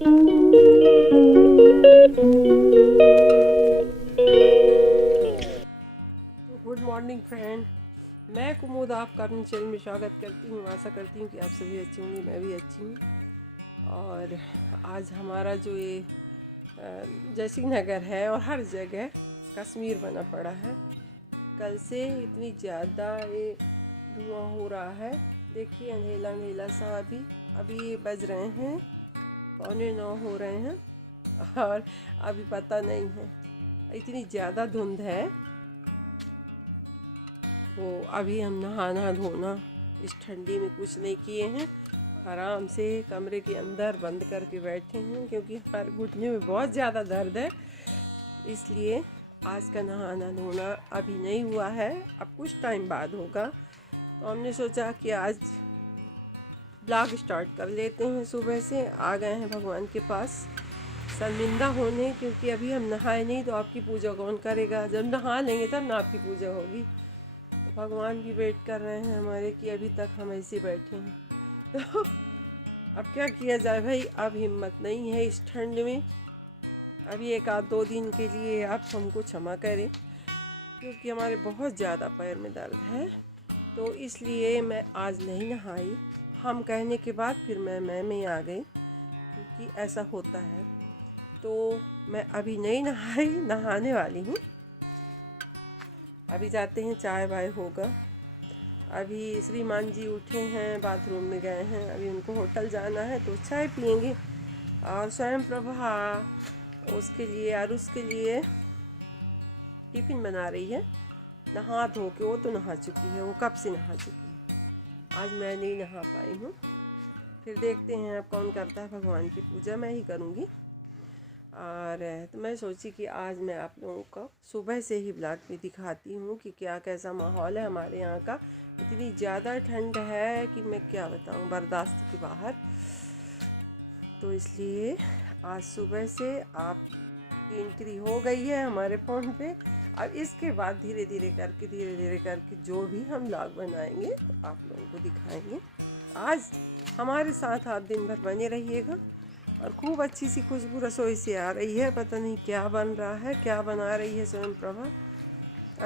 Good morning friend, मैं कुमुद आपका अपने चैनल में स्वागत करती हूँ। आशा करती हूँ कि आप सभी अच्छे होंगे, मैं भी अच्छी हूँ। और आज हमारा जो ये जैसी नगर है और हर जगह कश्मीर बना पड़ा है। कल से इतनी ज़्यादा ये धुआं हो रहा है। देखिए अंधेला अंधेला सा अभी ये बज रहे हैं 8:45 हो रहे हैं और अभी पता नहीं है, इतनी ज़्यादा धुंध है। वो अभी हम नहाना धोना इस ठंडी में कुछ नहीं किए हैं, आराम से कमरे के अंदर बंद करके बैठे हैं क्योंकि हमारे घुटने में बहुत ज़्यादा दर्द है। इसलिए आज का नहाना धोना अभी नहीं हुआ है, अब कुछ टाइम बाद होगा। तो हमने सोचा कि आज ब्लॉग स्टार्ट कर लेते हैं। सुबह से आ गए हैं भगवान के पास शर्मिंदा होने, क्योंकि अभी हम नहाए नहीं तो आपकी पूजा कौन करेगा। जब नहा लेंगे तब ना आपकी पूजा होगी। तो भगवान भी वेट कर रहे हैं हमारे कि अभी तक हम ऐसे बैठे हैं। तो अब क्या किया जाए भाई, अब हिम्मत नहीं है इस ठंड में। अभी 1-2 दिन के लिए आप हमको क्षमा करें क्योंकि हमारे बहुत ज़्यादा पैर में दर्द है। तो इसलिए मैं आज नहीं नहाई। हम कहने के बाद फिर मैं में आ गई क्योंकि ऐसा होता है। तो मैं अभी नहीं नहाई, नहाने वाली हूँ। अभी जाते हैं, चाय वाय होगा। अभी श्रीमान जी उठे हैं, बाथरूम में गए हैं, अभी उनको होटल जाना है तो चाय पियेंगे। और स्वयं प्रभा उसके लिए टिफ़िन बना रही है। नहा धो के वो तो नहा चुकी है, वो कब से नहा चुकी है। आज मैं नहीं नहा पाई हूँ। फिर देखते हैं अब कौन करता है भगवान की पूजा, मैं ही करूँगी। और तो मैं सोची कि आज मैं आप लोगों को सुबह से ही ब्लॉग में दिखाती हूँ कि क्या कैसा माहौल है हमारे यहाँ का। इतनी ज़्यादा ठंड है कि मैं क्या बताऊँ, बर्दाश्त के बाहर। तो इसलिए आज सुबह से आपकी एंट्री हो गई है हमारे फ़ोन पे। और इसके बाद धीरे धीरे करके जो भी हम ब्लॉग बनाएंगे तो आप लोगों को दिखाएंगे। आज हमारे साथ आप दिन भर बने रहिएगा। और खूब अच्छी सी खुशबू रसोई से आ रही है, पता नहीं क्या बन रहा है, क्या बना रही है स्वयं प्रभा।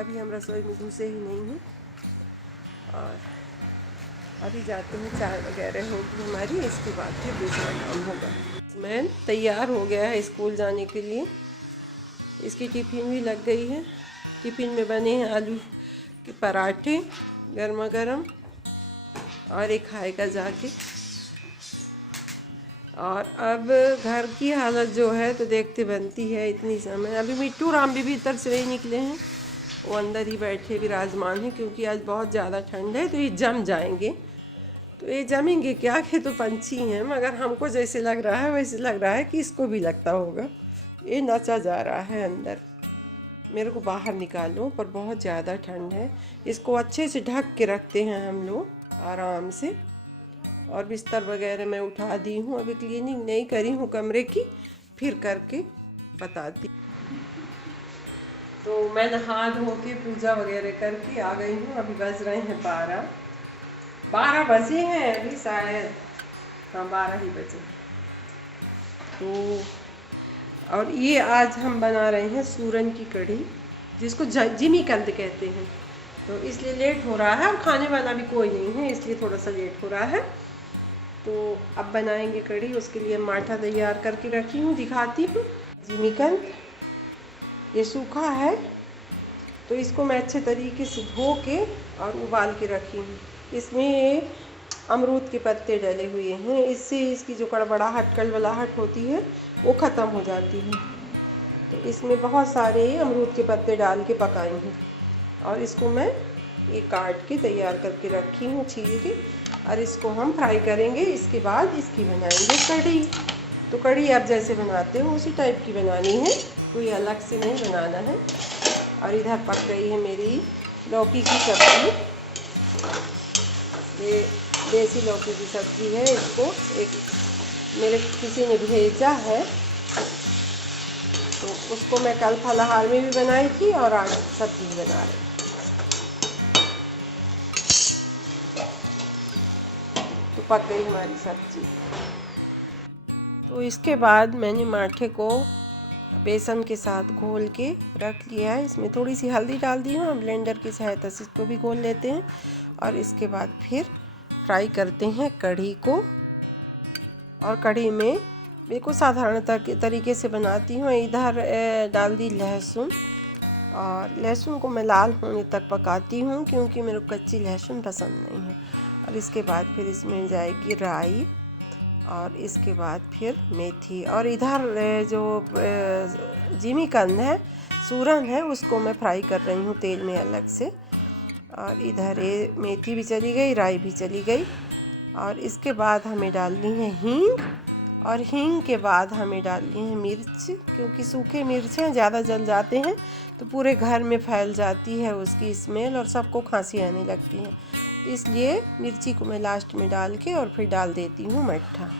अभी हम रसोई में घुसे ही नहीं हैं। और अभी जाते हैं, चाय वगैरह होगी हमारी, इसके बाद फिर दूसरा काम होगा। मैं तैयार हो गया है स्कूल जाने के लिए। इसकी टिफ़िन भी लग गई है। टिफ़िन में बने हैं आलू के पराठे गर्मा गर्म, और एक खाएगा जाके। और अब घर की हालत जो है तो देखते बनती है इतनी समय। अभी मिट्टू राम भी भीतर से नहीं निकले हैं, वो अंदर ही बैठे विराजमान हैं क्योंकि आज बहुत ज़्यादा ठंड है। तो ये जम जाएंगे, तो ये जमेंगे क्या कि तो पंछी हैं, मगर हमको जैसे लग रहा है वैसे लग रहा है कि इसको भी लगता होगा। ये नचा जा रहा है अंदर, मेरे को बाहर निकालो, पर बहुत ज़्यादा ठंड है। इसको अच्छे से ढक के रखते हैं हम लोग आराम से। और बिस्तर वगैरह मैं उठा दी हूँ, अभी क्लीनिंग नहीं करी हूँ कमरे की, फिर करके बताती। तो मैं नहा धो के पूजा वगैरह करके आ गई हूँ। अभी बज रहे हैं 12 बजे हैं अभी शायद, हाँ 12 ही बजे। तो और ये आज हम बना रहे हैं सूरन की कढ़ी, जिसको जिमीकंद कहते हैं। तो इसलिए लेट हो रहा है और खाने वाला भी कोई नहीं है, इसलिए थोड़ा सा लेट हो रहा है। तो अब बनाएंगे कढ़ी, उसके लिए माठा तैयार करके रखी हूँ, दिखाती हूँ। जिमीकंद ये सूखा है, तो इसको मैं अच्छे तरीके से धो के और उबाल के रखी हूँ। इसमें अमरूद के पत्ते डले हुए हैं, इससे इसकी जो कड़बड़ाहट कड़वलाहट होती है वो ख़त्म हो जाती है। तो इसमें बहुत सारे अमरूद के पत्ते डाल के पकाई हूँ। और इसको मैं ये काट के तैयार करके रखी हूँ, छील के। और इसको हम फ्राई करेंगे, इसके बाद इसकी बनाएंगे कढ़ी। तो कढ़ी आप जैसे बनाते हो उसी टाइप की बनानी है, कोई अलग से नहीं बनाना है। और इधर पक रही है मेरी लौकी की सब्ज़ी। ये देसी लौकी की सब्ज़ी है, इसको एक मेरे किसी ने भेजा है, तो उसको मैं कल फलाहार में भी बनाई थी और आज सब्ज़ी बना रही हूँ। तो पक गई हमारी सब्ज़ी। तो इसके बाद मैंने माठे को बेसन के साथ घोल के रख लिया है। इसमें थोड़ी सी हल्दी डाल दी हूँ, ब्लेंडर की सहायता से इसको भी घोल लेते हैं। और इसके बाद फिर फ्राई करते हैं कढ़ी को। और कढ़ी में बिल्कुल साधारण तरीके से बनाती हूँ। इधर डाल दी लहसुन, और लहसुन को मैं लाल होने तक पकाती हूँ क्योंकि मेरे को कच्ची लहसुन पसंद नहीं है। और इसके बाद फिर इसमें जाएगी राई, और इसके बाद फिर मेथी। और इधर जो जिमीकंद है, सूरन है, उसको मैं फ्राई कर रही हूँ तेल में अलग से। और इधर ये मेथी भी चली गई, राई भी चली गई। और इसके बाद हमें डालनी है हींग, और हींग के बाद हमें डालनी है मिर्च, क्योंकि सूखे मिर्चें ज़्यादा जल जाते हैं तो पूरे घर में फैल जाती है उसकी स्मेल और सबको खांसी आने लगती है। तो इसलिए मिर्ची को मैं लास्ट में डाल के और फिर डाल देती हूँ मट्ठा।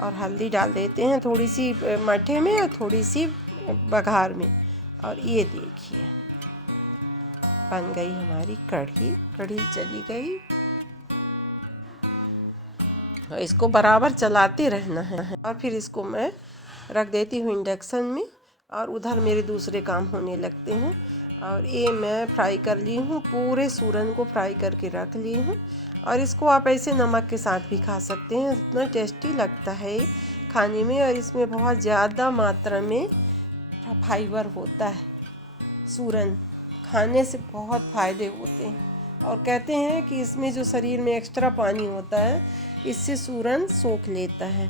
और हल्दी डाल देते हैं थोड़ी सी मट्ठे में और थोड़ी सी बघार में। और ये देखिए बन गई हमारी कढ़ी। कढ़ी चली गई, और इसको बराबर चलाते रहना है। और फिर इसको मैं रख देती हूँ इंडक्शन में, और उधर मेरे दूसरे काम होने लगते हैं। और ये मैं फ्राई कर ली हूँ, पूरे सूरन को फ्राई करके रख ली हूँ। और इसको आप ऐसे नमक के साथ भी खा सकते हैं, इतना टेस्टी लगता है खाने में। और इसमें बहुत ज़्यादा मात्रा में फाइबर होता है। सूरन खाने से बहुत फ़ायदे होते हैं, और कहते हैं कि इसमें जो शरीर में एक्स्ट्रा पानी होता है, इससे सूरन सोख लेता है।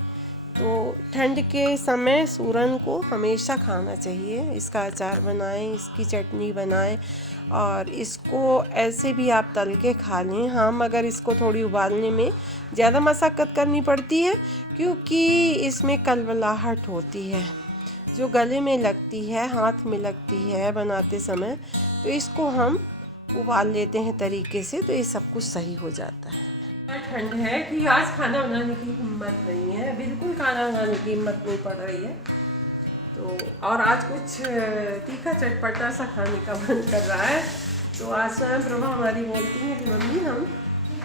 तो ठंड के समय सूरन को हमेशा खाना चाहिए। इसका अचार बनाएं, इसकी चटनी बनाएं, और इसको ऐसे भी आप तल के खा लें। हाँ, मगर इसको थोड़ी उबालने में ज़्यादा मशक्क़त करनी पड़ती है, क्योंकि इसमें कलवलाहट होती है जो गले में लगती है, हाथ में लगती है बनाते समय। तो इसको हम उबाल लेते हैं तरीके से, तो ये सब कुछ सही हो जाता है। ठंड है कि आज खाना बनाने की हिम्मत नहीं है, बिल्कुल खाना बनाने की हिम्मत नहीं पड़ रही है। तो और आज कुछ तीखा चटपटा सा खाने का मन कर रहा है। तो आज स्वयं प्रभा हमारी बोलती है कि मम्मी हम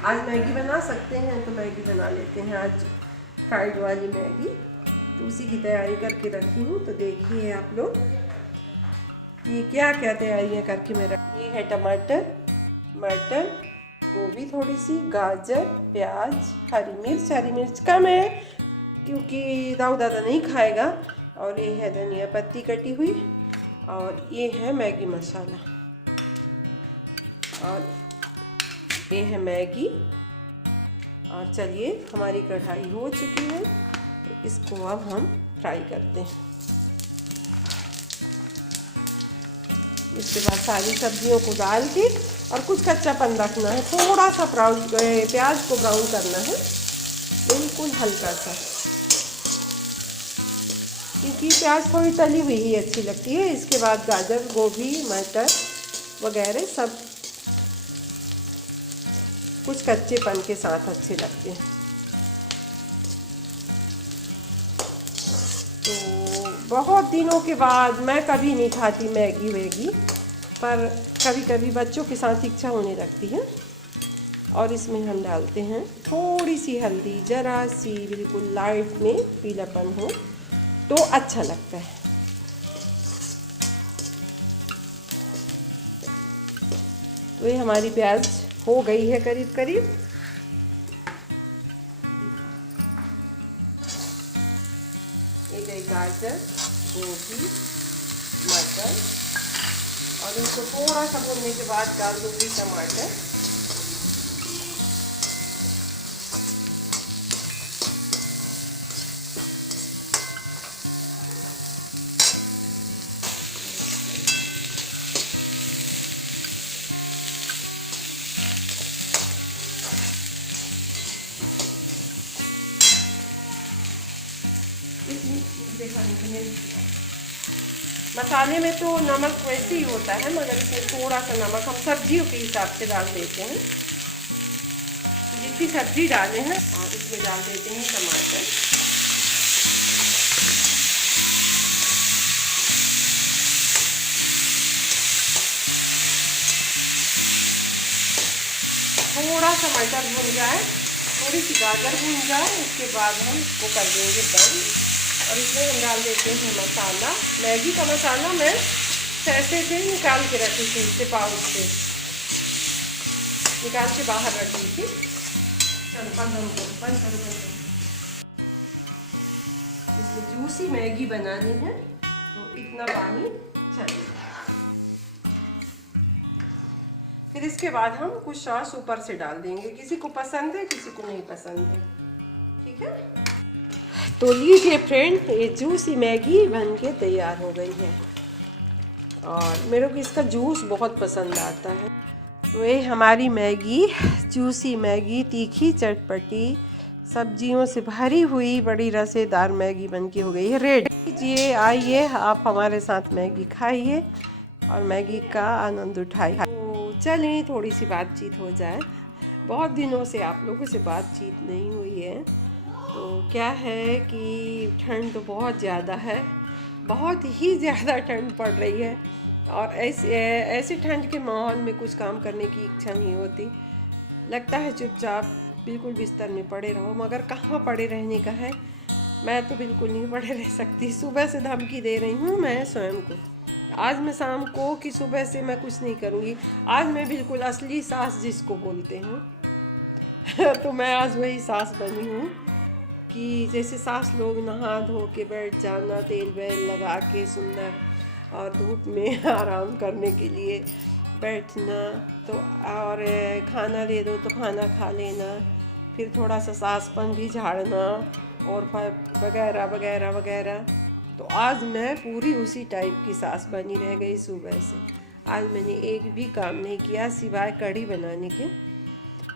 आज मैगी बना सकते हैं, तो मैगी बना लेते हैं। आज फ्राइड वाली मैगी, तो उसी की तैयारी करके रखी हूँ। तो देखिए आप लोग ये क्या क्या तैयारियाँ करके मैं रखी। ये है टमाटर, मटर, गोभी, थोड़ी सी गाजर, प्याज, हरी मिर्च कम है क्योंकि दाऊ दादा नहीं खाएगा। और ये है धनिया पत्ती कटी हुई, और ये है मैगी मसाला, और ये है मैगी। और चलिए हमारी कढ़ाई हो चुकी है, तो इसको अब हम फ्राई करते हैं। इसके बाद सारी सब्जियों को डाल के और कुछ कच्चापन रखना है, थोड़ा सा प्याज को ब्राउन करना है, बिल्कुल हल्का सा, क्योंकि प्याज थोड़ी तली हुई ही अच्छी लगती है। इसके बाद गाजर, गोभी, मटर वगैरह सब कुछ कच्चेपन के साथ अच्छे लगते हैं। तो बहुत दिनों के बाद, मैं कभी नहीं खाती मैगी वैगी, पर कभी कभी बच्चों के साथ इच्छा होने लगती है। और इसमें हम डालते हैं थोड़ी सी हल्दी, ज़रा सी, बिल्कुल लाइट में पीलापन हो तो अच्छा लगता है। तो ये हमारी प्याज हो गई है करीब करीब। ये गई गाजर, गोभी, मटर, और इनको थोड़ा सा भूनने के बाद डाल दूँगी टमाटर। मसाले में तो नमक वैसे ही होता है, मगर इसमें थोड़ा सा नमक हम सब्जियों के हिसाब से डाल देते हैं, जितनी सब्जी डाले हैं। और इसमें डाल देते हैं टमाटर, थोड़ा सा मटर भून जाए थोड़ी सी गाजर भून जाए उसके बाद हम इसको कर देंगे बंद। और इसमें हम डाल देते हैं मसाला, मैगी का मसाला मैं पैसे से निकाल के रखी थी, इससे पाउच से निकाल के बाहर रख दी थी। चलो बंद करो। इसमें जूसी मैगी बनानी है तो इतना पानी चाहिए। फिर इसके बाद हम कुछ सॉस ऊपर से डाल देंगे, किसी को पसंद है किसी को नहीं पसंद है, ठीक है। तो लीजिए फ्रेंड, ये जूसी मैगी बन के तैयार हो गई है और मेरे को इसका जूस बहुत पसंद आता है। तो ये हमारी मैगी, जूसी मैगी, तीखी चटपटी सब्जियों से भरी हुई बड़ी रसेदार मैगी बन के हो गई है रेडी। लीजिए, आइए आप हमारे साथ मैगी खाइए और मैगी का आनंद उठाइए। तो चलिए थोड़ी सी बातचीत हो जाए, बहुत दिनों से आप लोगों से बातचीत नहीं हुई है। तो क्या है कि ठंड तो बहुत ज़्यादा है, बहुत ही ज़्यादा ठंड पड़ रही है और ऐसे ठंड के माहौल में कुछ काम करने की इच्छा नहीं होती। लगता है चुपचाप बिल्कुल बिस्तर में पड़े रहो, मगर कहाँ पड़े रहने का है। मैं तो बिल्कुल नहीं पड़े रह सकती। सुबह से धमकी दे रही हूँ मैं स्वयं को, आज मैं शाम को कि सुबह से मैं कुछ नहीं करूँगी। आज मैं बिल्कुल असली सास जिसको बोलते हैं तो मैं आज वही सास बनी हूँ कि जैसे सास लोग नहा धो के बैठ जाना, तेल वेल लगा के सुंदर, और धूप में आराम करने के लिए बैठना, तो और खाना दे दो तो खाना खा लेना, फिर थोड़ा सा सासपन भी झाड़ना और वगैरह वगैरह वगैरह। तो आज मैं पूरी उसी टाइप की सास बनी रह गई सुबह से। आज मैंने एक भी काम नहीं किया सिवाय कढ़ी बनाने के,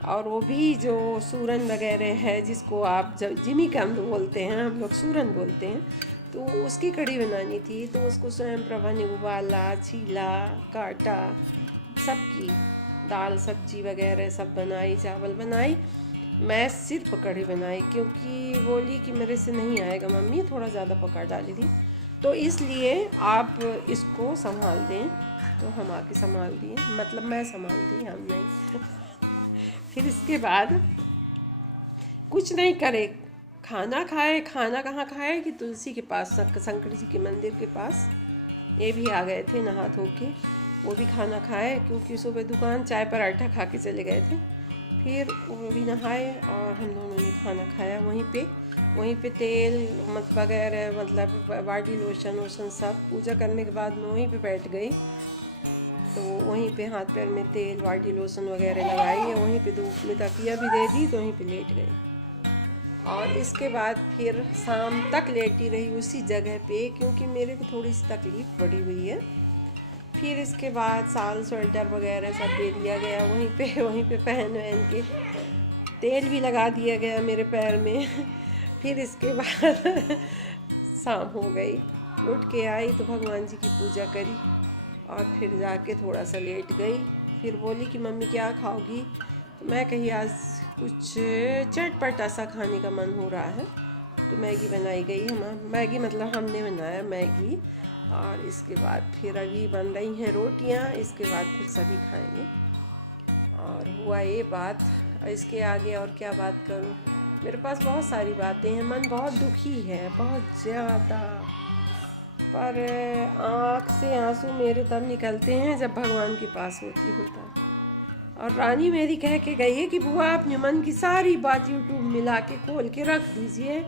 और वो भी जो सूरन वगैरह है जिसको आप जब जिमीकंद बोलते हैं, हम लोग सूरन बोलते हैं, तो उसकी कढ़ी बनानी थी। तो उसको स्वयं प्रभा ने उबाला, छीला, काटा, सबकी दाल सब्जी वगैरह सब बनाई, चावल बनाई। मैं सिर्फ कढ़ी बनाई क्योंकि बोली कि मेरे से नहीं आएगा मम्मी, थोड़ा ज़्यादा पका डाली थी, तो इसलिए आप इसको संभाल दें। तो हम आके संभाल दिए, मतलब मैं संभाल दी, हम नहीं फिर इसके बाद कुछ नहीं करे, खाना खाए। खाना कहाँ खाए कि तुलसी के पास, शंकर जी के मंदिर के पास। ये भी आ गए थे नहा धो के, वो भी खाना खाए क्योंकि सुबह दुकान चाय पराठा खा के चले गए थे। फिर वो भी नहाए और हम दोनों ने खाना खाया वहीं पे तेल वगैरह, मतलब बॉडी लोशन वोशन सब पूजा करने के बाद मैं वहीं पे बैठ गई। तो वहीं पे हाथ पैर में तेल बॉडी लोशन वगैरह लगाई और वहीं पे धूप में तकिया भी दे दी, तो वहीं पे लेट गई। और इसके बाद फिर शाम तक लेटी रही उसी जगह पे क्योंकि मेरे को थोड़ी सी तकलीफ़ बढ़ी हुई है। फिर इसके बाद साल स्वेटर वगैरह सब दे दिया गया वहीं पे पहन के, तेल भी लगा दिया गया मेरे पैर में फिर इसके बाद शाम हो गई, उठ के आई तो भगवान जी की पूजा करी और फिर जाके थोड़ा सा लेट गई। फिर बोली कि मम्मी क्या खाओगी, तो मैं कही आज कुछ चटपटा सा खाने का मन हो रहा है, तो मैगी बनाई गई। मैगी मतलब हमने बनाया मैगी। और इसके बाद फिर अभी बन रही हैं रोटियां, इसके बाद फिर सभी खाएंगे। और हुआ ये बात, इसके आगे और क्या बात करूं, मेरे पास बहुत सारी बातें हैं। मन बहुत दुखी है, बहुत ज़्यादा, पर आँख से आंसू मेरे तब निकलते हैं जब भगवान के पास होती हूँ तब। और रानी मेरी कह के गई है कि बुआ अपने मन की सारी बात यूट्यूब मिला के खोल के रख दीजिए,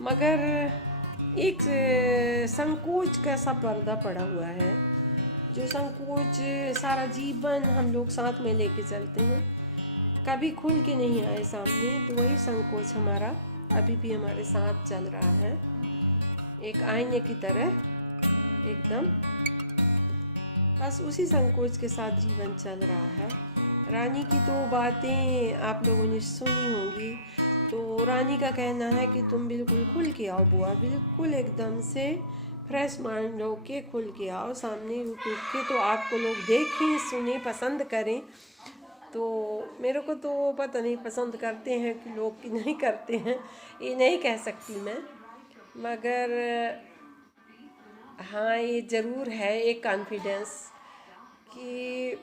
मगर एक संकोच का सा पर्दा पड़ा हुआ है, जो संकोच सारा जीवन हम लोग साथ में लेके चलते हैं, कभी खुल के नहीं आए सामने। तो वही संकोच हमारा अभी भी हमारे साथ चल रहा है, एक आईने की तरह एकदम, बस उसी संकोच के साथ जीवन चल रहा है। रानी की तो बातें आप लोगों ने सुनी होंगी। तो रानी का कहना है कि तुम बिल्कुल खुल के आओ बुआ, बिल्कुल एकदम से फ्रेश माइंड हो के खुल के आओ सामने यूट्यूब के, तो आपको लोग देखें, सुने, पसंद करें। तो मेरे को तो पता नहीं पसंद करते हैं कि लोग कि नहीं करते हैं, ये नहीं कह सकती मैं, मगर हाँ ये ज़रूर है एक कॉन्फिडेंस कि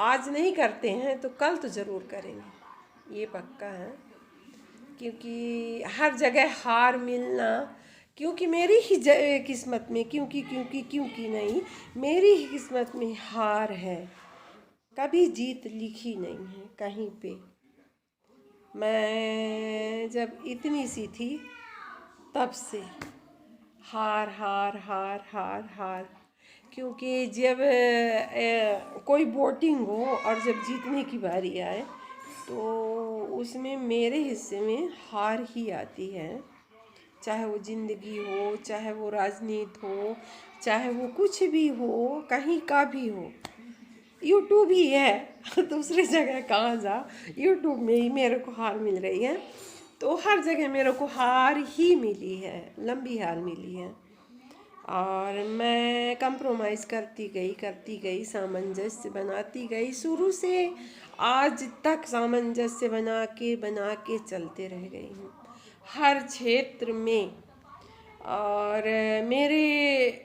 आज नहीं करते हैं तो कल तो ज़रूर करेंगे, ये पक्का है। क्योंकि हर जगह हार मिलना, क्योंकि मेरी ही किस्मत में, क्योंकि नहीं, मेरी ही किस्मत में हार है, कभी जीत लिखी नहीं है कहीं पे। मैं जब इतनी सी थी तब से हार हार हार हार हार, क्योंकि जब कोई वोटिंग हो और जब जीतने की बारी आए तो उसमें मेरे हिस्से में हार ही आती है। चाहे वो ज़िंदगी हो, चाहे वो राजनीति हो, चाहे वो कुछ भी हो, कहीं का भी हो। यूट्यूब ही है दूसरी जगह कहाँ जा, यूट्यूब में ही मेरे को हार मिल रही है। तो हर जगह मेरे को हार ही मिली है, लंबी हार मिली है। और मैं कंप्रोमाइज़ करती गई, सामंजस्य बनाती गई, शुरू से आज तक सामंजस्य बना के चलते रह गई हूँ हर क्षेत्र में। और मेरे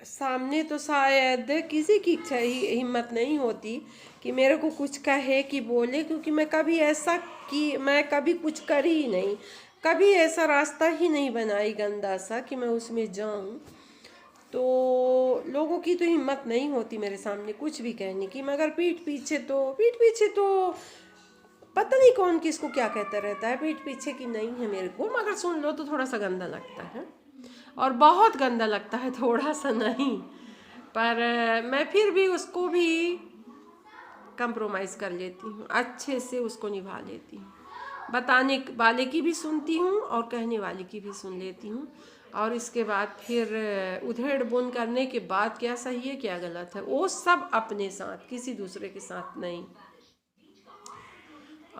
सामने तो शायद किसी की इच्छा ही हिम्मत नहीं होती कि मेरे को कुछ कहे कि बोले, क्योंकि मैं कभी कुछ करी ही नहीं, कभी ऐसा रास्ता ही नहीं बनाई गंदा सा कि मैं उसमें जाऊं। तो लोगों की तो हिम्मत नहीं होती मेरे सामने कुछ भी कहने की, मगर पीठ पीछे तो पता नहीं कौन किसको क्या कहता रहता है। पीठ पीछे की नहीं है मेरे को, मगर सुन लो तो थोड़ा सा गंदा लगता है, और बहुत गंदा लगता है, थोड़ा सा नहीं। पर मैं फिर भी उसको भी कंप्रोमाइज़ कर लेती हूँ, अच्छे से उसको निभा लेती हूँ। बताने वाले की भी सुनती हूँ और कहने वाले की भी सुन लेती हूँ, और इसके बाद फिर उधेड़ बुन करने के बाद क्या सही है क्या गलत है वो सब अपने साथ, किसी दूसरे के साथ नहीं।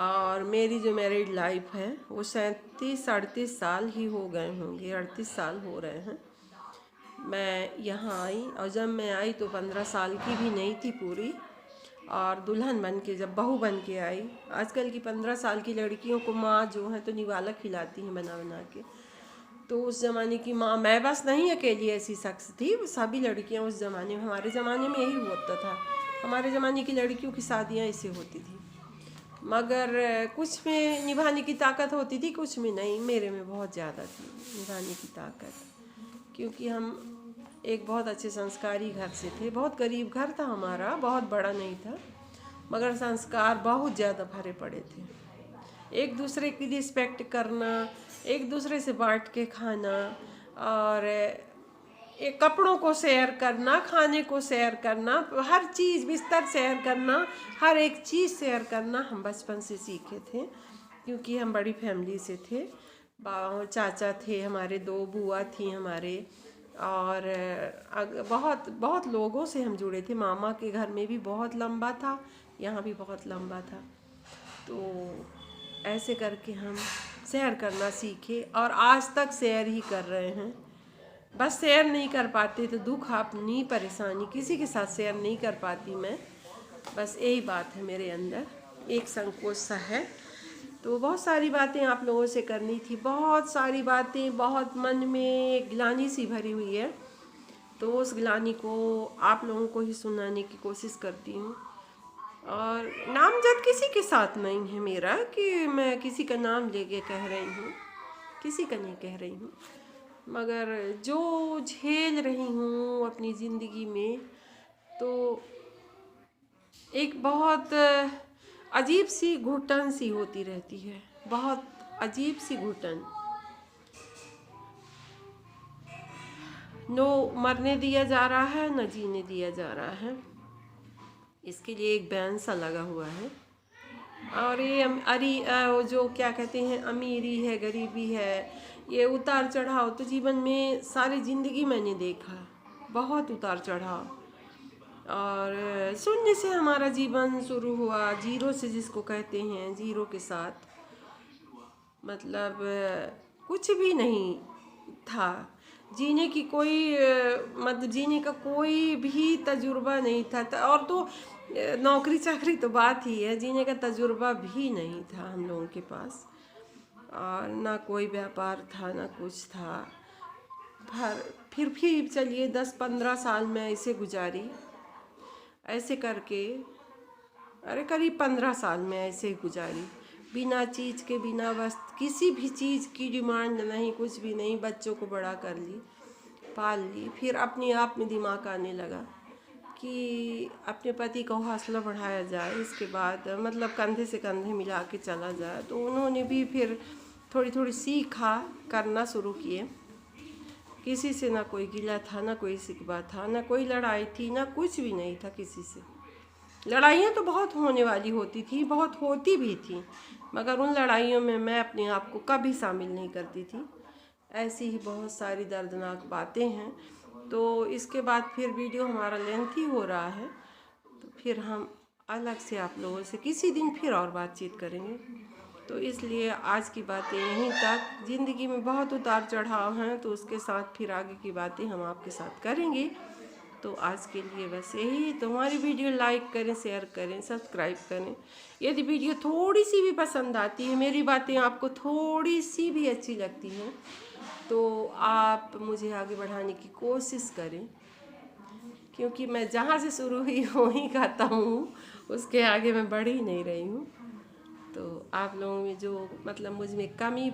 और मेरी जो मैरिड लाइफ है वो 37-38 साल ही हो गए होंगे, 38 साल हो रहे हैं। मैं यहाँ आई, और जब मैं आई तो 15 साल की भी नहीं थी पूरी, और दुल्हन बन के, जब बहू बन के आई। आजकल की 15 साल की लड़कियों को माँ जो है तो निवाला खिलाती हैं बना बना के। तो उस ज़माने की माँ, मैं बस नहीं अकेली ऐसी शख्स थी, सभी लड़कियाँ उस ज़माने में, हमारे ज़माने में यही होता था। हमारे ज़माने की लड़कियों की शादियाँ ऐसे होती थी, मगर कुछ में निभाने की ताकत होती थी, कुछ में नहीं। मेरे में बहुत ज़्यादा थी निभाने की ताकत, क्योंकि हम एक बहुत अच्छे संस्कारी घर से थे। बहुत गरीब घर था हमारा, बहुत बड़ा नहीं था, मगर संस्कार बहुत ज़्यादा भरे पड़े थे। एक दूसरे की रिस्पेक्ट करना, एक दूसरे से बांट के खाना, और एक कपड़ों को शेयर करना, खाने को शेयर करना, हर चीज़, बिस्तर शेयर करना, हर एक चीज़ शेयर करना हम बचपन से सीखे थे, क्योंकि हम बड़ी फैमिली से थे। चाचा थे हमारे, 2 बुआ थी हमारे, और बहुत बहुत लोगों से हम जुड़े थे। मामा के घर में भी बहुत लंबा था, यहाँ भी बहुत लंबा था। तो ऐसे करके हम शेयर करना सीखे, और आज तक शेयर ही कर रहे हैं। बस शेयर नहीं कर पाते तो दुख, अपनी परेशानी किसी के साथ शेयर नहीं कर पाती मैं, बस यही बात है मेरे अंदर, एक संकोच सा है। तो बहुत सारी बातें आप लोगों से करनी थी, बहुत सारी बातें, बहुत मन में ग्लानि सी भरी हुई है, तो उस ग्लानि को आप लोगों को ही सुनाने की कोशिश करती हूँ। और नामजद किसी के साथ नहीं है मेरा कि मैं किसी का नाम लेके कह रही हूँ, किसी का नहीं कह रही हूँ, मगर जो झेल रही हूँ अपनी ज़िंदगी में, तो एक बहुत अजीब सी घुटन सी होती रहती है, बहुत अजीब सी घुटन। नो मरने दिया जा रहा है, न जीने दिया जा रहा है, इसके लिए एक बैन सा लगा हुआ है। और ये जो क्या कहते हैं, अमीरी है, गरीबी है, ये उतार चढ़ाव तो जीवन में सारी ज़िंदगी मैंने देखा, बहुत उतार चढ़ाव। और शून्य से हमारा जीवन शुरू हुआ, जीरो से जिसको कहते हैं, जीरो के साथ, मतलब कुछ भी नहीं था, जीने की कोई मतलब जीने का कोई भी तजुर्बा नहीं था। और तो नौकरी चाकरी तो बात ही है, जीने का तजुर्बा भी नहीं था हम लोगों के पास, और ना कोई व्यापार था, ना कुछ था। फिर भी चलिए 10-15 साल में ऐसे गुजारी, ऐसे करके, अरे करीब 15 साल में ऐसे ही गुजारी। बिना चीज़ के, बिना वस्त्र, किसी भी चीज़ की डिमांड नहीं, कुछ भी नहीं। बच्चों को बड़ा कर ली, पाल ली, फिर अपने आप में दिमाग आने लगा कि अपने पति का हौसला बढ़ाया जाए, इसके बाद मतलब कंधे से कंधे मिला के चला जाए। तो उन्होंने भी फिर थोड़ी थोड़ी सीखा, करना शुरू किए। किसी से ना कोई गिला था, ना कोई शिकवा था, ना कोई लड़ाई थी, ना कुछ भी नहीं था किसी से। लड़ाइयाँ तो बहुत होने वाली होती थी, बहुत होती भी थी, मगर उन लड़ाइयों में मैं अपने आप को कभी शामिल नहीं करती थी। ऐसी ही बहुत सारी दर्दनाक बातें हैं। तो इसके बाद फिर वीडियो हमारा लेंथी हो रहा है, तो फिर हम अलग से आप लोगों से किसी दिन फिर और बातचीत करेंगे। तो इसलिए आज की बातें यहीं तक। ज़िंदगी में बहुत उतार चढ़ाव हैं, तो उसके साथ फिर आगे की बातें हम आपके साथ करेंगे। तो आज के लिए बस यही। तो हमारी वीडियो लाइक करें, शेयर करें, सब्सक्राइब करें। यदि वीडियो थोड़ी सी भी पसंद आती है, मेरी बातें आपको थोड़ी सी भी अच्छी लगती हैं, तो आप मुझे आगे बढ़ाने की कोशिश करें, क्योंकि मैं जहाँ से शुरू हुई वहीं खाता हूँ, उसके आगे मैं बढ़ ही नहीं रही हूँ। तो आप लोगों में जो मतलब मुझ में कमी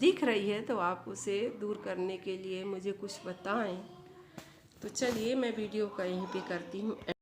दिख रही है, तो आप उसे दूर करने के लिए मुझे कुछ बताएं। तो चलिए मैं वीडियो का यहीं पे करती हूँ।